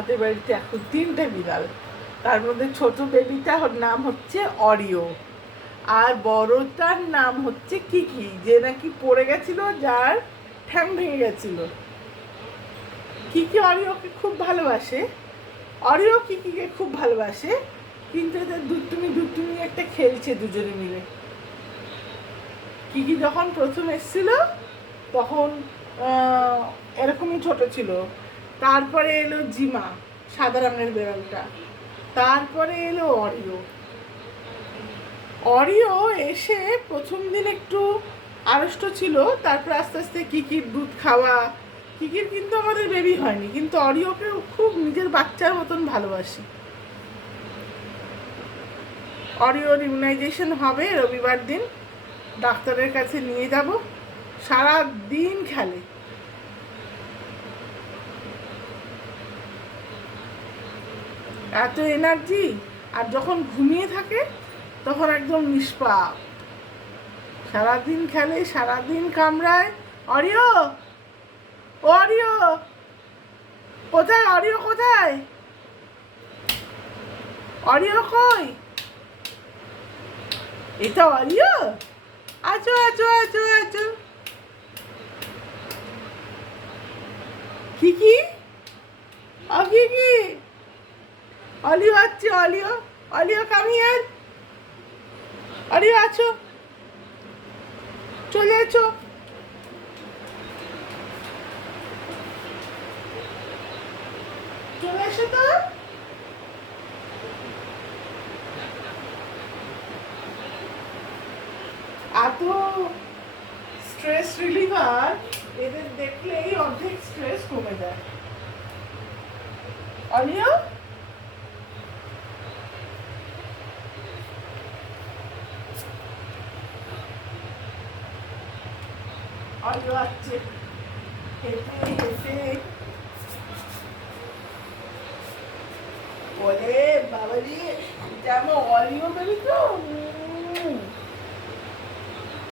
আমাদের বাড়িতে এখন 3টে বিড়াল। তার মধ্যে ছোট বেবিটার নাম হচ্ছে অরিও, আর বড়টার নাম হচ্ছে কিকি, যে নাকি পড়ে গেছিল, যার ঠ্যাং ভেঙে গেছিল। কিকি অরিওকে খুব ভালোবাসে, অরিও কিকিকে খুব ভালোবাসে, কিন্তু এদের দুটুমি একটা খেলছে দুজনে মিলে। কিকি যখন প্রথম এসেছিল তখন এরকমই ছোট ছিল। তারপরে এলো জিমা, সাদা রঙের বেড়ালটা। তারপরে এলো অরিও। অরিও এসে প্রথম দিন একটু আড়ষ্ট ছিল, তারপর আস্তে আস্তে কিকির দুধ খাওয়া। কিকির কিন্তু আমাদের বেবি হয়নি, কিন্তু অরিওকে খুব নিজের বাচ্চার মতন ভালোবাসি। অরিওর ইমিউনাইজেশন হবে রবিবার দিন, ডাক্তারের কাছে নিয়ে যাব। সারা দিন খেলে, এত এনার্জি, আর যখন ঘুমিয়ে থাকে তখন একদম নিষ্পাপ। সারাদিন খেলে, সারাদিন কামড়ায়। অরিও, অরিও কোথায়? অরিও কোথায়? অরিও কই? এটা অরিও? আছো আছো আছো আছো। কি কি অলিও আছে, অলিও, অলিও কাম হিয়ার। অরিও আছো, চলে এসো। চলে এসো তো। এত স্ট্রেস রিলিভার, এদের দেখলেই অর্ধেক স্ট্রেস কমে যায়। অলিও, অলিও আসছে হেঁটে হেঁটে। ওরে বাবারে, এটা আমার অলিও বেবি তো।